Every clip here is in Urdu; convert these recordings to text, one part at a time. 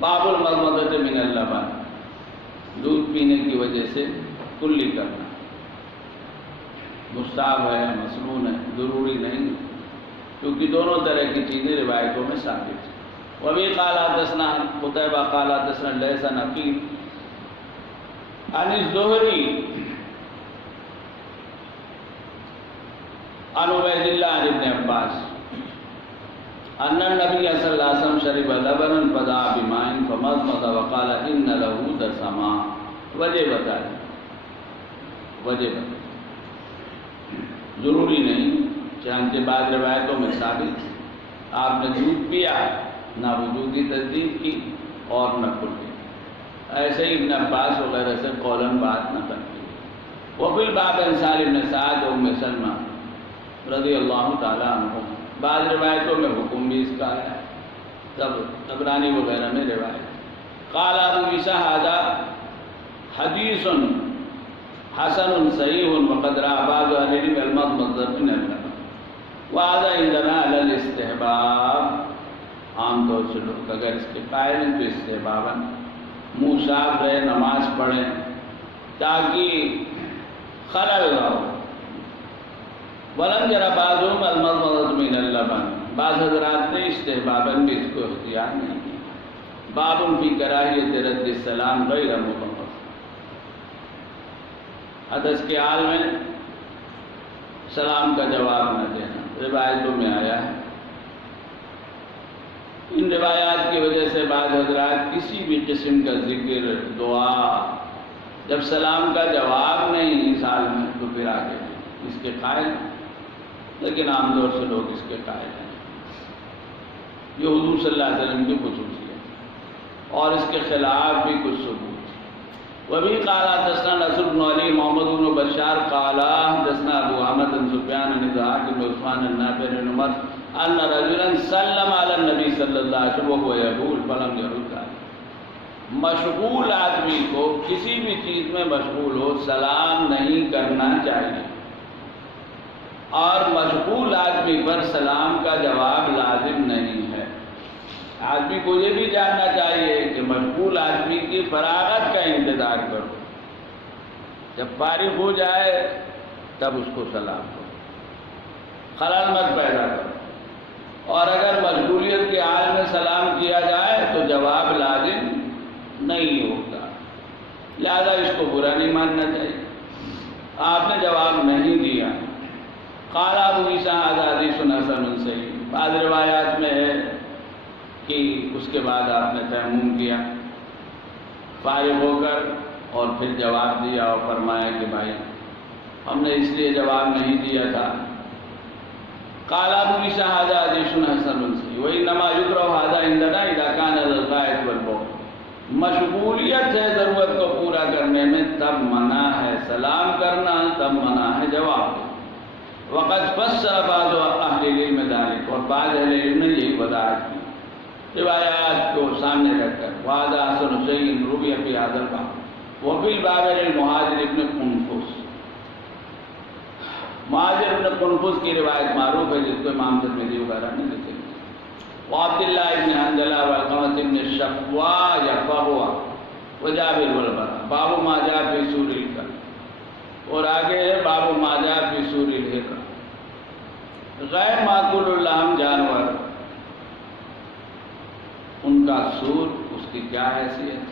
باب المضمضۃ من اللبن، دودھ پینے کی وجہ سے کلی کرنا مستحب ہے، مسنون ہے، ضروری نہیں، کیونکہ دونوں طرح کی چیزیں روایتوں میں ثابت ہیں۔ وبی قال حدثنا قتیبہ قال حدثنا لیث عن عقیل عن الزہری عن عبید اللہ عن ابن عباس ان النبی صلی اللہ علیہ وسلم شرب لبنا فدعا بماء فمضمض وقال ان له دسما۔ وجہ بتائیں، وجہ بتائیں، ضروری نہیں، چنانچہ بعض روایتوں میں ثابت آپ نے دودھ پیا، نہ وضو کی تصدیق کی اور نہ کلی، ایسے ہی ابن عباس وغیرہ سے قولاً بات نہ کرتی۔ وفی الباب عن سالم بن سعد و ام سلمہ رضی اللہ تعالیٰ عنہ، بعض روایتوں میں حکم بھی اس کا ہے، تب طبرانی وغیرہ میں روایت۔ قال ابو عیسیٰ ھذا حدیث حسن صحیح وقد رأى بعض اہل العلم المضمضۃ من اللبن وهذا عندنا على الاستحباب۔ عام طور سے لوگ اگر اس کے قائل ہیں تو استحباباً منہ صاف رہے، نماز پڑھیں تاکہ خلل نہ ہو۔ ولم ير بعضهم المضمضۃ من اللبن، بعض حضرات نے استحباباً بھی اس کو اختیار نہیں کیا۔ باب فی کراہیۃ رد السلام غیر مضمض، حدث کے حال میں سلام کا جواب نہ دینا روایتوں میں آیا ہے۔ ان روایات کی وجہ سے بعض حضرات کسی بھی قسم کا ذکر، دعا، جب سلام کا جواب نہیں اس حال میں تو پھر آگے اس کے قائل ہیں، لیکن عام طور سے لوگ اس کے قائل ہیں۔ یہ حضور صلی اللہ علیہ وسلم کی خصوصیت اور اس کے خلاف بھی کچھ ثبوت۔ وبی قال حدثنا نصر بن علی محمد بن بشار قال حدثنا ابو احمد بن سفیان عن ذاک بن عثمان النافع بن عمر ان رجلا سلم علی النبی صلی اللہ علیہ وسلم وهو یقول فلم يرد۔ مشغول آدمی کو کسی بھی چیز میں مشغول ہو سلام نہیں کرنا چاہیے، اور مشغول آدمی پر سلام کا جواب لازم نہیں ہے۔ آدمی کو یہ بھی جاننا چاہیے کہ مشغول آدمی کی فراغت کا انتظار کرو، جب فارغ ہو جائے تب اس کو سلام کرو، خلل مت پیدا کرو، اور اگر مشغولیت کے حال میں سلام کیا جائے تو جواب لازم نہیں ہوگا، لہذا اس کو برا نہیں ماننا چاہیے۔ آپ نے جواب نہیں دیا۔ قال ابو عیسیٰ ھذا حدیث حسن صحیح، بعض روایات میں ہے کہ اس کے بعد آپ نے تیمم کیا فارغ ہو کر اور پھر جواب دیا اور فرمایا کہ بھائی ہم نے اس لیے جواب نہیں دیا تھا۔ قال ابو عیسیٰ ھذا حدیث حسن صحیح وانما یکرہ ھذا عندنا اذا کان الغائط والبول، مشغولیت ہے ضرورت کو پورا کرنے میں تب منع ہے سلام کرنا، تب منع ہے جواب دینا۔ وقد فسر بعض اہل العلم ذلك، اور بعض اہل علم نے یہی وضاحت کی روایات کو سامنے رکھ کر۔ وهذا حسن صحیح روی فی هذا الباب وفی الباب عن مہاجر ابن قنفس، مہاجر ابن قنفس کی روایت معروف ہے جس کو امام ترمذی وغیرہ نے لکھی۔ وعبد اللہ ابن حنظلہ وعلقمۃ ابن الشقوى یفقوا وجابر والبراء، باب ما جاء فی سور الکلب، اور آگے ہے باب ما جاء فی سور الحر، غیر معقول اللحم جانور ان کا سور، اس کی کیا حیثیت؟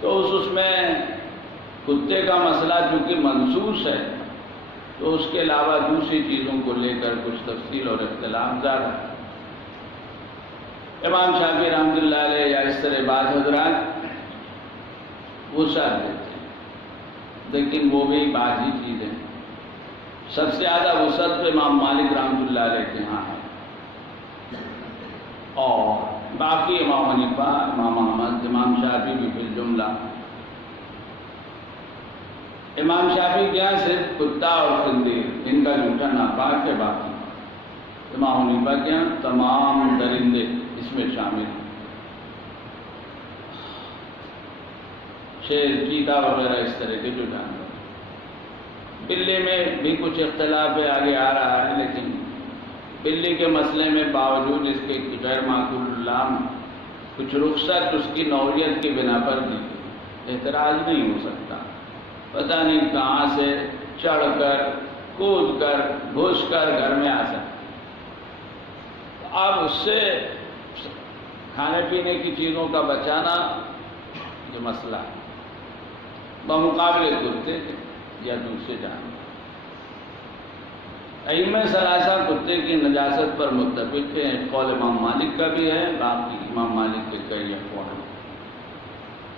تو اس میں کتے کا مسئلہ چونکہ منصوص ہے تو اس کے علاوہ دوسری چیزوں کو لے کر کچھ تفصیل اور اختلاف زیادہ ہے۔ امام شافعی رحمۃ اللہ علیہ یا اس طرح بعض حضرات وسعت دیتے ہیں، لیکن وہ بھی بعض ہی چیزیں، سب سے زیادہ وسعت پہ امام مالک رحمۃ اللہ علیہ کے ہاں ہے، اور باقی امام حنیفہ، امام احمد، امام شافعی بھی فی الجملہ۔ امام شافعی کے یہاں صرف کتا اور خنزیر ان کا جھوٹا ناپاک ہے، باقی امام حنیفہ کے یہاں تمام درندے اس میں شامل ہیں، شیر، چیتا وغیرہ اس طرح کے جو جانور۔ بلی میں بھی کچھ اختلاف ہے، آگے آ رہا ہے، لیکن بلی کے مسئلے میں باوجود اس کے غیر معقول اللحم کچھ رخصت اس کی نوعیت کی بنا پر دی گئی، اعتراض نہیں ہو سکتا۔ پتہ نہیں کہاں سے چڑھ کر کود کر گھس کر گھر میں آ سکتا۔ اب اس سے کھانے پینے کی چیزوں کا بچانا یہ مسئلہ ہے، بمقابلے کتے کے یا دوسرے جانور۔ ائمہ ثلاثہ کتے کی نجاست پر متفق ہیں، قول امام مالک کا بھی ہے، باقی امام مالک کے کئی اقوال ہیں،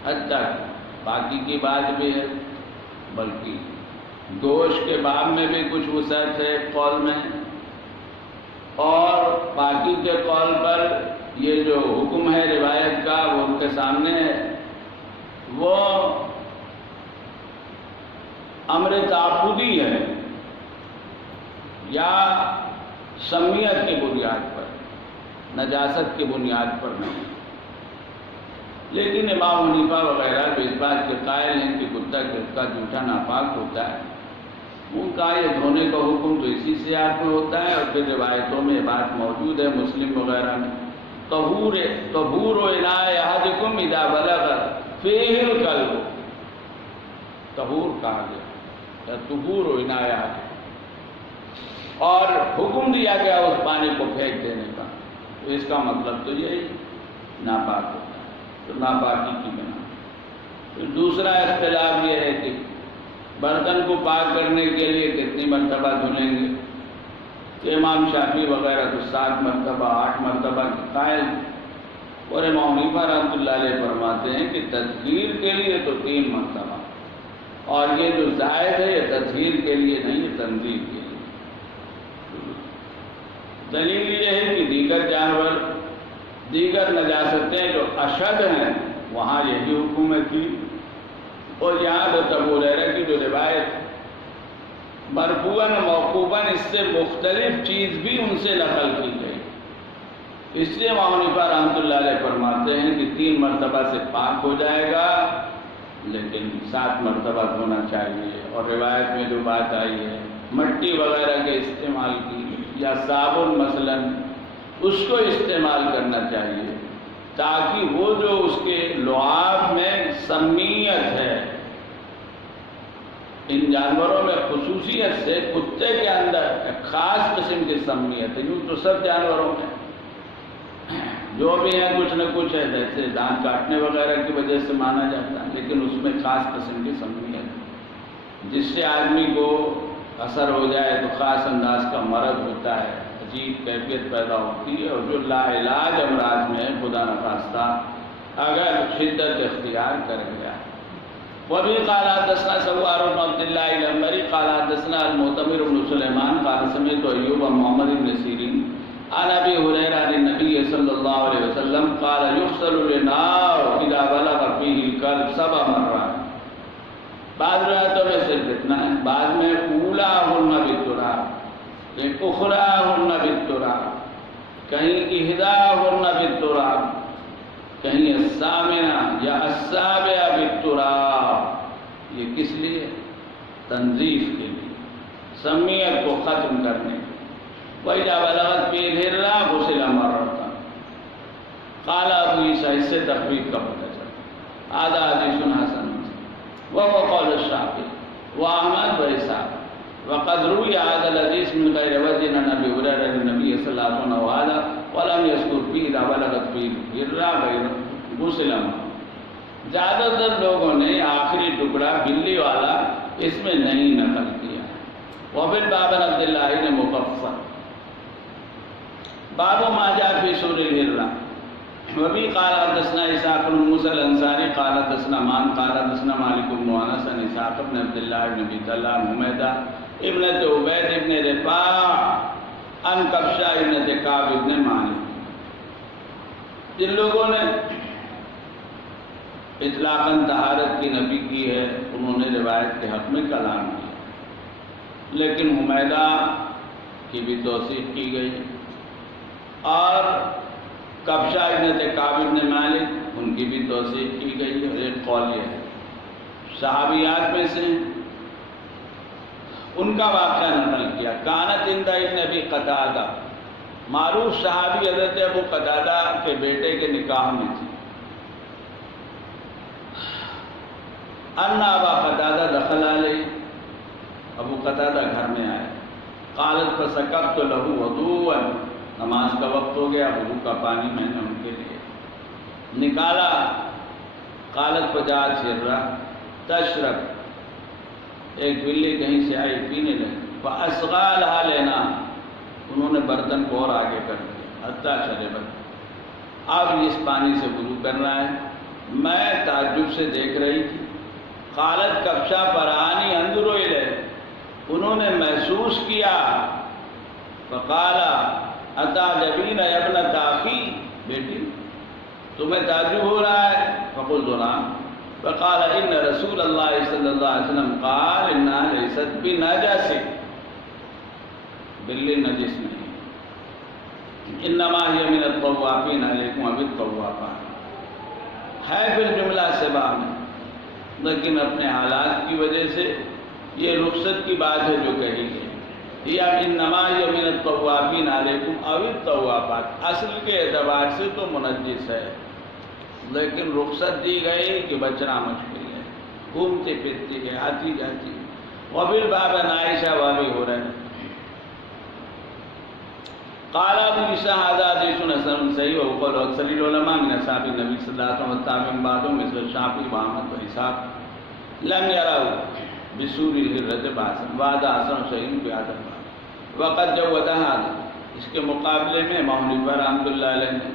حتیٰ باقی کی بات بھی ہے، بلکہ گوشت کے باب میں بھی کچھ وسعت ہے قول میں، اور باقی کے قول پر یہ جو حکم ہے روایت کا وہ ان کے سامنے ہے، وہ امر تعبدی ہے یا سمیت کی بنیاد پر، نجاست کی بنیاد پر نہیں۔ لیکن امام حنیفہ وغیرہ جو اس بات کے قائل ہیں کہ کتا کا جوٹا ناپاک ہوتا ہے، ان کا یہ دھونے کا حکم تو اسی سیاق میں ہوتا ہے، اور پھر روایتوں میں بات موجود ہے مسلم وغیرہ میں، طہور اناء احدکم اذا بلغ فیہ الکلب، طہور کہا گیا یا طہور اناء احدکم، اور حکم دیا گیا اس پانی کو پھینک دینے کا، تو اس کا مطلب تو یہی ناپاک ہوتا ہے، تو ناپاکی کی بنا۔ پھر دوسرا اختلاف یہ ہے کہ برتن کو پاک کرنے کے لیے کتنی مرتبہ دھلیں گے، کہ امام شافعی وغیرہ تو 7 مرتبہ 8 مرتبہ کے قائل، اور امام حنیفہ رحمۃ اللہ علیہ فرماتے ہیں کہ تطہیر کے لیے تو 3 مرتبہ، اور یہ جو زائد ہے یہ تطہیر کے لیے نہیں، یہ تنظیف کے لیے۔ دلیل یہ ہے کہ دیگر جانور، دیگر نجاستیں جو اشد ہیں وہاں یہی حکومت تھی، اور یہاں تو ابو ہریرہ کی جو روایت مرفوعاً موقوفاً اس سے مختلف چیز بھی ان سے نقل کی گئی، اس لیے امام حنیفہ رحمۃ اللہ علیہ فرماتے ہیں کہ 3 مرتبہ سے پاک ہو جائے گا، لیکن 7 مرتبہ دھونا چاہیے۔ اور روایت میں جو بات آئی ہے مٹی وغیرہ کے استعمال کی یا صابن مثلا، اس کو استعمال کرنا چاہیے، تاکہ وہ جو اس کے لعاب میں سمیت ہے، ان جانوروں میں خصوصیت سے کتے کے اندر ایک خاص قسم کی سمیت ہے، یوں تو سب جانوروں میں جو بھی ہے کچھ نہ کچھ ہے، جیسے دانت کاٹنے وغیرہ کی وجہ سے مانا جاتا ہے، لیکن اس میں خاص قسم کی سمیت ہے، جس سے آدمی کو اثر ہو جائے تو خاص انداز کا مرض ہوتا ہے، عجیب کیفیت پیدا ہوتی ہے، اور جو لا علاج امراض میں خدا نخواستہ اگر شدت اختیار کر گیا۔ وبه قال حدثنا سوار بن عبد الله العنبري قال حدثنا المعتمر بن سليمان قال سمعت ايوب بن محمد بن سيرين عن ابي هريره عن النبي صلى الله عليه وسلم قال يغسل الاناء اذا بلغ فيه الكلب 7 مرات۔ بعض روایتوں میں صرف اتنا ہے، بعد میں اولاهن بالتراب، ایک اخراهن بالتراب، کہیں احداهن بالتراب، کہیں الثامنہ یا السابعہ بالتراب۔ یہ کس لیے؟ تنظیف کے لیے، سمیت کو ختم کرنے کے لیے۔ وَإِذَا بَلَغَتْ فِيهِ الْهِرَّةُ غُسِلَ مَرَّةً۔ قال ابو عیسیٰ، اس سے تخفیف کا پتہ چلا، هذا حدیث حسن وهو قول الشافعي وأحمد وإسحاق، وقد روي هذا الحديث من غير وجه عن أبي هريرة عن النبي صلى الله عليه وسلم وهذا ولم يذكر فيه إذا بلغت فيه الهرة غسل ماء۔ زیادہ تر لوگوں نے آخری ٹکڑا بلی والا اس میں نہیں نقل کیا۔ وفي الباب عن عبد الله بن مغفل باب ما جاء في سور الهرة۔ وبه قال حدثنا اسحاق بن موسى الانصاري قال حدثنا مان قال حدثنا مالك بن انس عن اسحاق بن عبد الله بن ابي طلحه عن حميدة ابنة عبيد بن رفاع عن كبشة ابنة كعب بن مالك۔ جن لوگوں نے اطلاقاً طہارت کی نفی کی ہے انہوں نے روایت کے حق میں کلام کیا، لیکن حمیدہ کی بھی توثیق کی گئی، اور کبشہ ابن کعب ابن مالک ان کی بھی توثیق کی گئی، اور ایک قول یہ ہے صحابیات میں سے ان کا واقعہ نقل کیا۔ کانت عند ابن ابی قتادہ، معروف صحابی حضرت ابو قتادہ کے بیٹے کے نکاح میں تھی، ان ابا قتادہ دخل علیہ، ابو قتادہ گھر میں آئے، قالت فسکبت له وضوءا، نماز کا وقت ہو گیا، وضو کا پانی میں نے ان کے لیے نکالا، قالت فجاءت سرہ تشرب، ایک بلی کہیں سے آئی پینے لگی، فاسغا لها لینا، انہوں نے برتن کو اور آگے کر دیا، حتیٰ شربت، اب اس پانی سے وضو کرنا ہے، میں تعجب سے دیکھ رہی تھی، قالت کبشا فرانی اندرو الیہ، انہوں نے محسوس کیا، فقال اتعجبین یا ابنۃ اخی، بیٹی تمہیں تعجب ہو رہا ہے؟ فقلت نعم، فقال ان رسول اللہ صلی اللہ علیہ وسلم قال انها لیست بنجس، بلی نجس نہیں، انما ہی من الطوافین علیکم اب الطوافات، ہے بالجملہ سبا میں، لیکن اپنے حالات کی وجہ سے یہ رخصت کی بات ہے جو کہی گئی، یا انما ہی من الطوافین علیکم اب الطوافات، اصل کے اعتبار سے تو منجس ہے، لیکن رخصت دی گئی کہ بچنا مشکل ہے، گھومتے پھرتی ہے، آتی جاتی، وبالباب عن عائشہ وابی ہریرہ، قال ابو عیسیٰ هذا حدیث حسن صحیح وقول اکثر العلماء من اصحاب النبی صلی اللہ علیہ وسلم والتابعین بعدهم مثل الشافعی واحمد واسحاق لم يروا بسور الهرة باسا وهذا حسن صحیح فی هذا الباب، وقد جوز هذا، اس کے مقابلے میں امام حنیفہ رحمۃ اللہ علیہ نے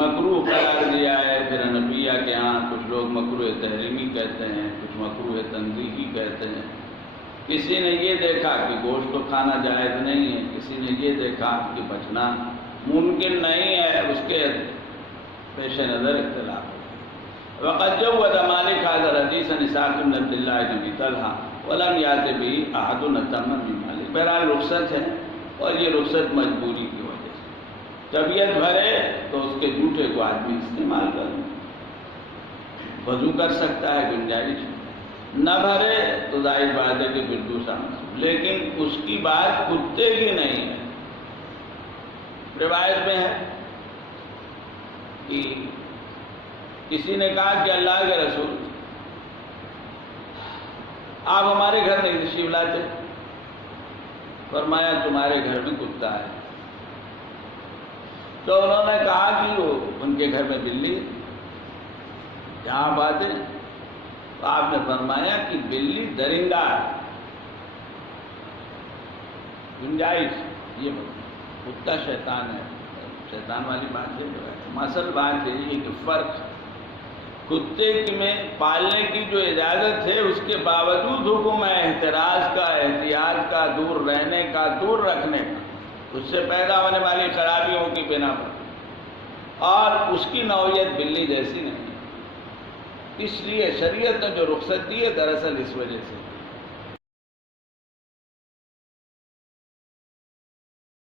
مکروہ قرار دیا ہے، پھر حنفیہ کے ہاں کچھ لوگ مکروہ تحریمی کہتے ہیں، کچھ مکروہ تنزیہی کہتے ہیں، کسی نے یہ دیکھا کہ گوشت کو کھانا جائز نہیں ہے، کسی نے یہ دیکھا کہ بچنا ممکن نہیں ہے، اس کے پیش نظر اختلاف ہے۔ وقد جوز مالک هذا الحدیث عن اسحاق بن عبد الله بن ابی طلحہ ولم یأت به احد اتم من مالک، بہرحال رخصت ہے، اور یہ رخصت مجبوری کی وجہ سے، طبیعت بھرے تو اس کے جوٹے کو آدمی استعمال کر وضو کر سکتا ہے، گنجائش ہے، نہ بھرے تو ظاہر بات ہے کہ پھر دوسرا مسئلہ، لیکن اس کی بات کتے کی نہیں ہے۔ روایت میں ہے کہ کسی نے کہا کہ اللہ کے رسول آپ ہمارے گھر نہیں تشریف لاتے، فرمایا تمہارے گھر میں کتا ہے، تو انہوں نے کہا کہ وہ ان کے گھر میں بلی، کیا بات ہے؟ تو آپ نے فرمایا کہ بلی درندہ ہے، گنجائش، یہ کتا شیطان ہے، شیطان والی بات ہے، مثل بات ہے یہ کہ فرق کتے میں پالنے کی جو اجازت ہے اس کے باوجود حکم ہے احتراز کا، احتیاط کا، دور رہنے کا، دور رکھنے کا، اس سے پیدا ہونے والی خرابیوں کی بنا پر، اور اس کی نوعیت بلی جیسی نہیں ہے، اس لیے شریعت نے جو رخصت دی ہے دراصل اس وجہ سے